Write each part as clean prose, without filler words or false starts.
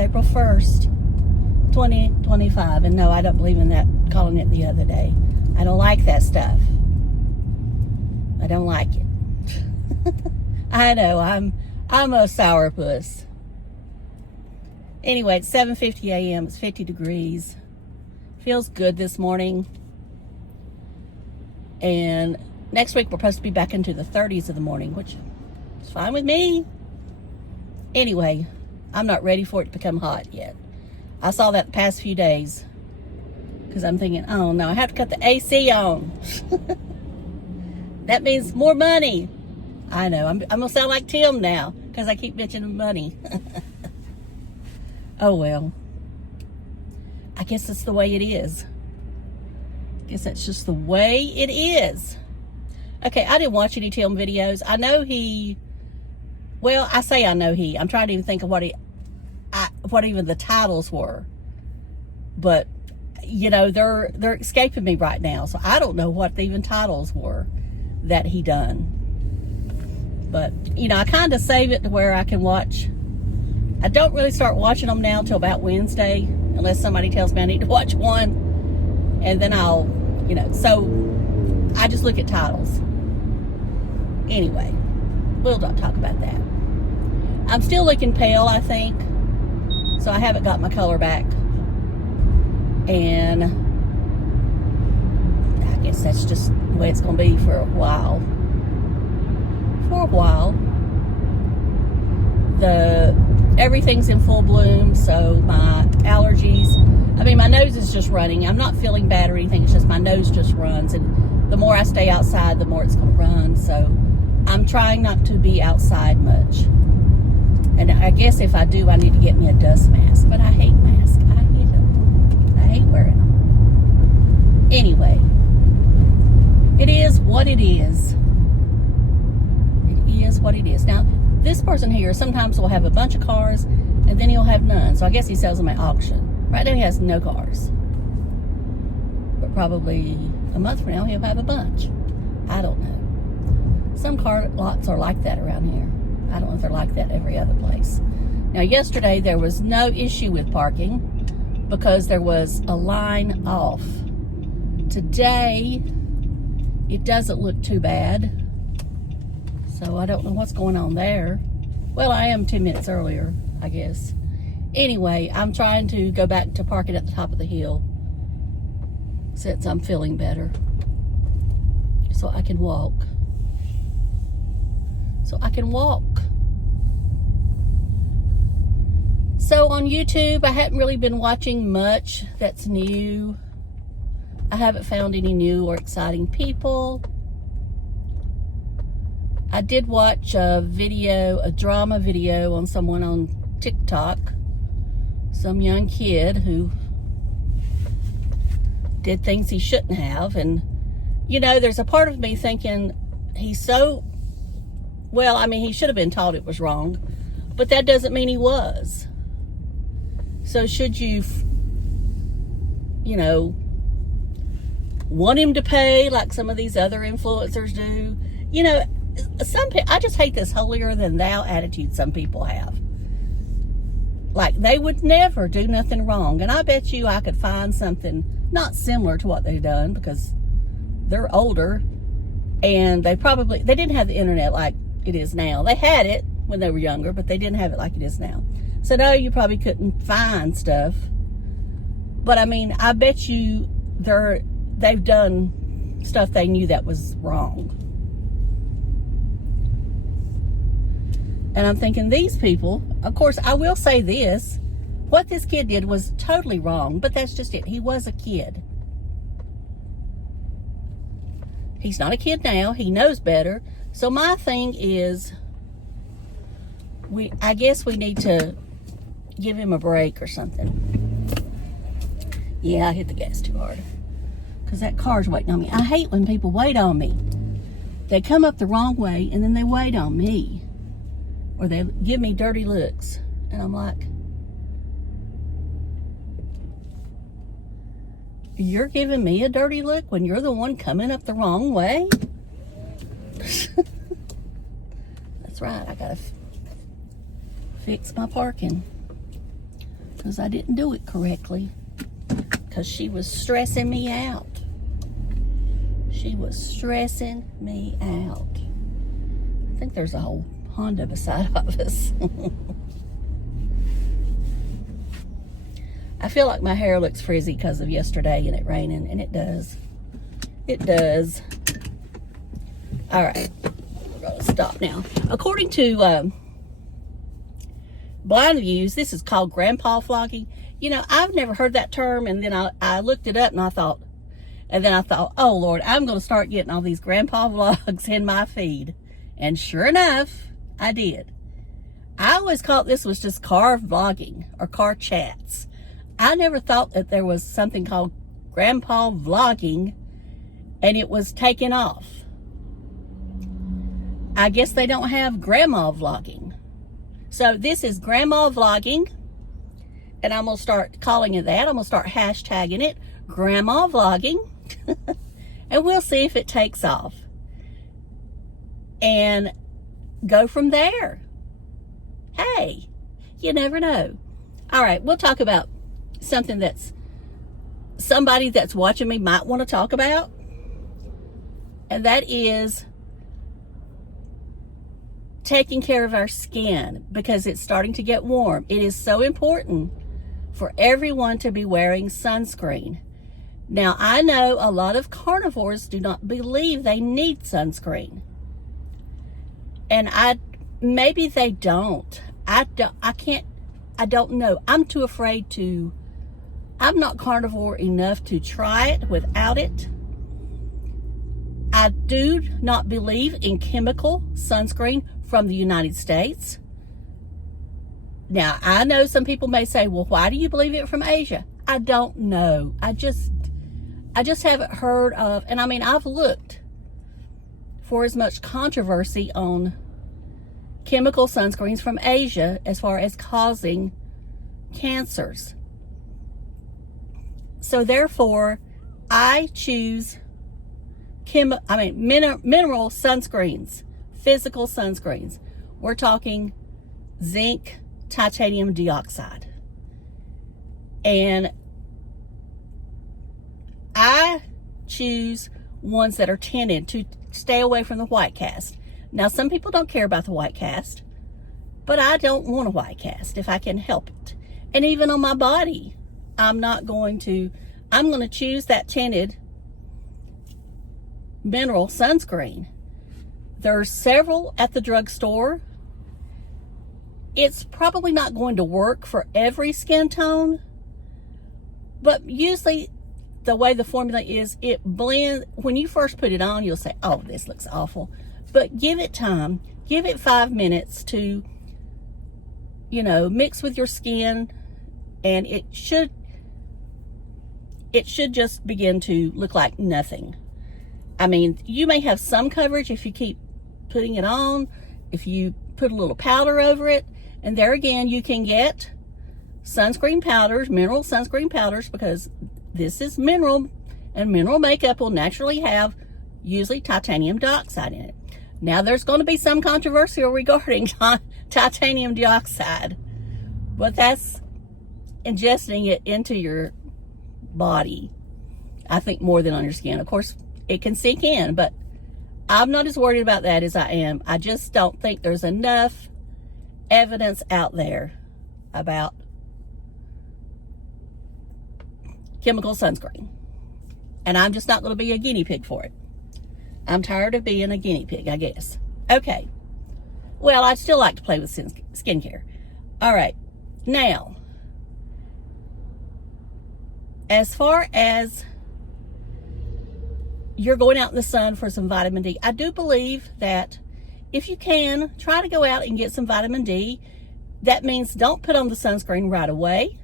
April 1st, 2025. And no, I don't believe in that, calling it the other day. I don't like that stuff. I don't like it. I know, I'm a sourpuss. Anyway, it's 7:50 a.m. It's 50 degrees. Feels good this morning. And next week we're supposed to be back into the 30s of the morning, which is fine with me. Anyway, I'm not ready for it to become hot yet. I saw that the past few days because I'm thinking, oh no, I have to cut the AC on. That means more money. I know, I'm gonna sound like Tim now because I keep mentioning money. Oh well, I guess that's the way it is. I guess that's just the way it is. Okay, I didn't watch any Tim videos. I know he, well, I say I know he. I'm trying to even think of what even the titles were. But, you know, they're escaping me right now. So I don't know what the even titles were that he done. But, you know, I kind of save it to where I can watch. I don't really start watching them now till about Wednesday, unless somebody tells me I need to watch one. And then I'll, you know, so I just look at titles. Anyway, we'll not talk about that. I'm still looking pale, I think. So I haven't got my color back. And I guess that's just the way it's going to be for a while. For a while. Everything's in full bloom, so my allergies, I mean, my nose is just running. I'm not feeling bad or anything. It's just my nose just runs. And the more I stay outside, the more it's going to run. So I'm trying not to be outside much. And I guess if I do, I need to get me a dust mask. But I hate masks. I hate them. I hate wearing them. Anyway, it is what it is. It is what it is. Now, this person here sometimes will have a bunch of cars and then he'll have none. So I guess he sells them at auction. Right now he has no cars. But probably a month from now he'll have a bunch. I don't know. Some car lots are like that around here. I don't know if they're like that every other place. Now yesterday there was no issue with parking because there was a line off. Today it doesn't look too bad. So I don't know what's going on there. Well, I am 10 minutes earlier, I guess. Anyway, I'm trying to go back to parking at the top of the hill since I'm feeling better. So I can walk. So on YouTube, I haven't really been watching much that's new. I haven't found any new or exciting people. I did watch a drama video on someone on TikTok. Some young kid who did things he shouldn't have. And, you know, there's a part of me thinking he should have been taught it was wrong. But that doesn't mean he was. So should you, you know, want him to pay like some of these other influencers do? You know, I just hate this holier than thou attitude some people have. Like they would never do nothing wrong. And I bet you I could find something not similar to what they've done because they're older and they didn't have the internet like it is now. They had it when they were younger, but they didn't have it like it is now. So no, you probably couldn't find stuff. But I mean, I bet you they've done stuff they knew that was wrong. And I'm thinking these people, of course, I will say this. What this kid did was totally wrong, but that's just it. He was a kid. He's not a kid now. He knows better. So my thing is, I guess we need to give him a break or something. Yeah, I hit the gas too hard because that car's waiting on me. I hate when people wait on me. They come up the wrong way and then they wait on me. Or they give me dirty looks. And I'm like, you're giving me a dirty look when you're the one coming up the wrong way? That's right, I gotta fix my parking. because I didn't do it correctly, because she was stressing me out. She was stressing me out. I think there's a whole Honda beside of us. I feel like my hair looks frizzy because of yesterday and it raining, and it does. It does. All right, we're going to stop now. According to Blind Views, this is called grandpa vlogging. You know, I've never heard that term, and then I looked it up, and I thought, oh Lord, I'm going to start getting all these grandpa vlogs in my feed. And sure enough, I did. I always thought this was just car vlogging or car chats. I never thought that there was something called grandpa vlogging, and it was taken off. I guess they don't have grandma vlogging. So this is grandma vlogging, and I'm going to start calling it that. I'm going to start hashtagging it grandma vlogging, and we'll see if it takes off. And go from there. Hey, you never know. All right, we'll talk about something that's somebody that's watching me might want to talk about, and that is taking care of our skin, because it's starting to get warm. It is so important for everyone to be wearing sunscreen. Now, I know a lot of carnivores do not believe they need sunscreen, and maybe they don't. I don't know. I'm too afraid to. I'm not carnivore enough to try it without it. I do not believe in chemical sunscreen from the United States. Now, I know some people may say, well, why do you believe it from Asia? I don't know. I just haven't heard of, and I mean, I've looked for as much controversy on chemical sunscreens from Asia as far as causing cancers. So therefore, I choose mineral sunscreens, physical sunscreens. We're talking zinc, titanium dioxide. And I choose ones that are tinted to stay away from the white cast. Now, some people don't care about the white cast, but I don't want a white cast if I can help it. And even on my body, I'm going to choose that tinted mineral sunscreen. There's several at the drugstore. It's probably not going to work for every skin tone, but usually the way the formula is, it blends. When you first put it on, you'll say, oh, this looks awful. But give it time. Give it 5 minutes to, mix with your skin, and it should just begin to look like nothing. I mean, you may have some coverage if you keep putting it on, if you put a little powder over it, and there again, you can get sunscreen powders, mineral sunscreen powders, because this is mineral, and mineral makeup will naturally have usually titanium dioxide in it. Now, there's going to be some controversy regarding titanium dioxide, but that's ingesting it into your body, I think, more than on your skin. Of course, it can sink in, but I'm not as worried about that as I am. I just don't think there's enough evidence out there about chemical sunscreen. And I'm just not going to be a guinea pig for it. I'm tired of being a guinea pig, I guess. Okay. Well, I'd still like to play with skincare. All right. Now, as far as you're going out in the sun for some vitamin D, I do believe that if you can, try to go out and get some vitamin D. That means don't put on the sunscreen right away.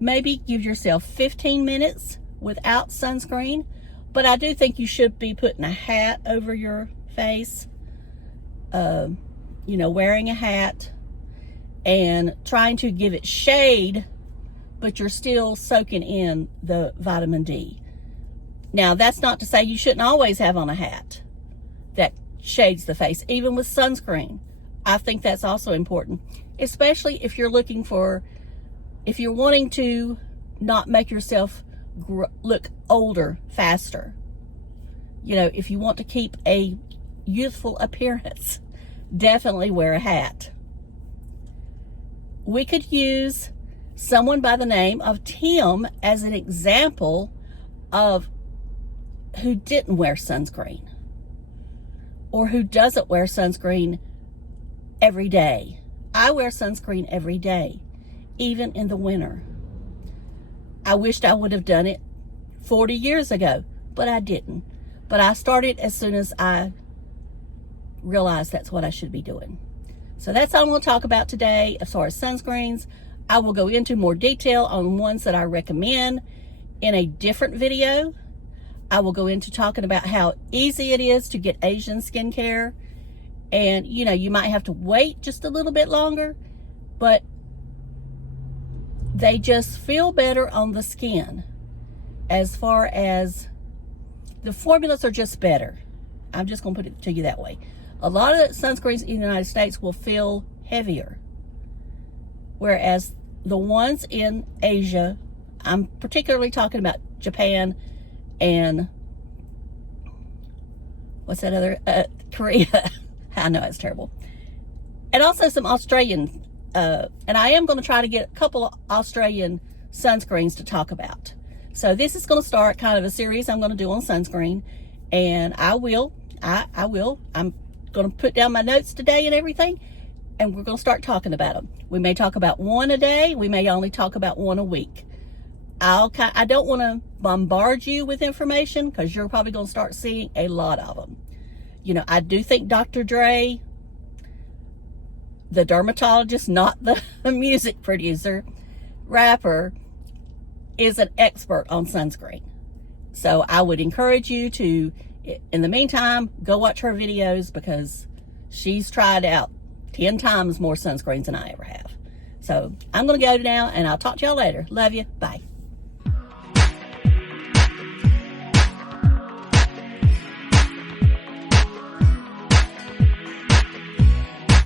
Maybe give yourself 15 minutes without sunscreen. But I do think you should be putting a hat over your face, wearing a hat and trying to give it shade, but you're still soaking in the vitamin D. Now, that's not to say you shouldn't always have on a hat that shades the face, even with sunscreen. I think that's also important, especially if you're looking for if you're wanting to not make yourself look older faster, you know, if you want to keep a youthful appearance, definitely wear a hat. We could use someone by the name of Tim as an example of who didn't wear sunscreen, or who doesn't wear sunscreen every day. I wear sunscreen every day, even in the winter. I wished I would have done it 40 years ago, but I didn't. But I started as soon as I realized that's what I should be doing. So that's all I'm going to talk about today as far as sunscreens. I will go into more detail on ones that I recommend in a different video. I will go into talking about how easy it is to get Asian skincare. And, you know, you might have to wait just a little bit longer, but they just feel better on the skin. As far as the formulas are just better. I'm just going to put it to you that way. A lot of the sunscreens in the United States will feel heavier, whereas the ones in Asia, I'm particularly talking about Japan and what's that other, Korea. I know it's terrible. And also some Australian, and I am going to try to get a couple of Australian sunscreens to talk about. So this is going to start kind of a series I'm going to do on sunscreen, and I will. I'm going to put down my notes today and everything, and we're going to start talking about them. We may talk about one a day. We may only talk about one a week. I don't want to bombard you with information because you're probably going to start seeing a lot of them. You know, I do think Dr. Dre, the dermatologist, not the music producer, rapper, is an expert on sunscreen. So I would encourage you to, in the meantime, go watch her videos because she's tried out 10 times more sunscreens than I ever have. So I'm going to go now, and I'll talk to y'all later. Love you. Bye.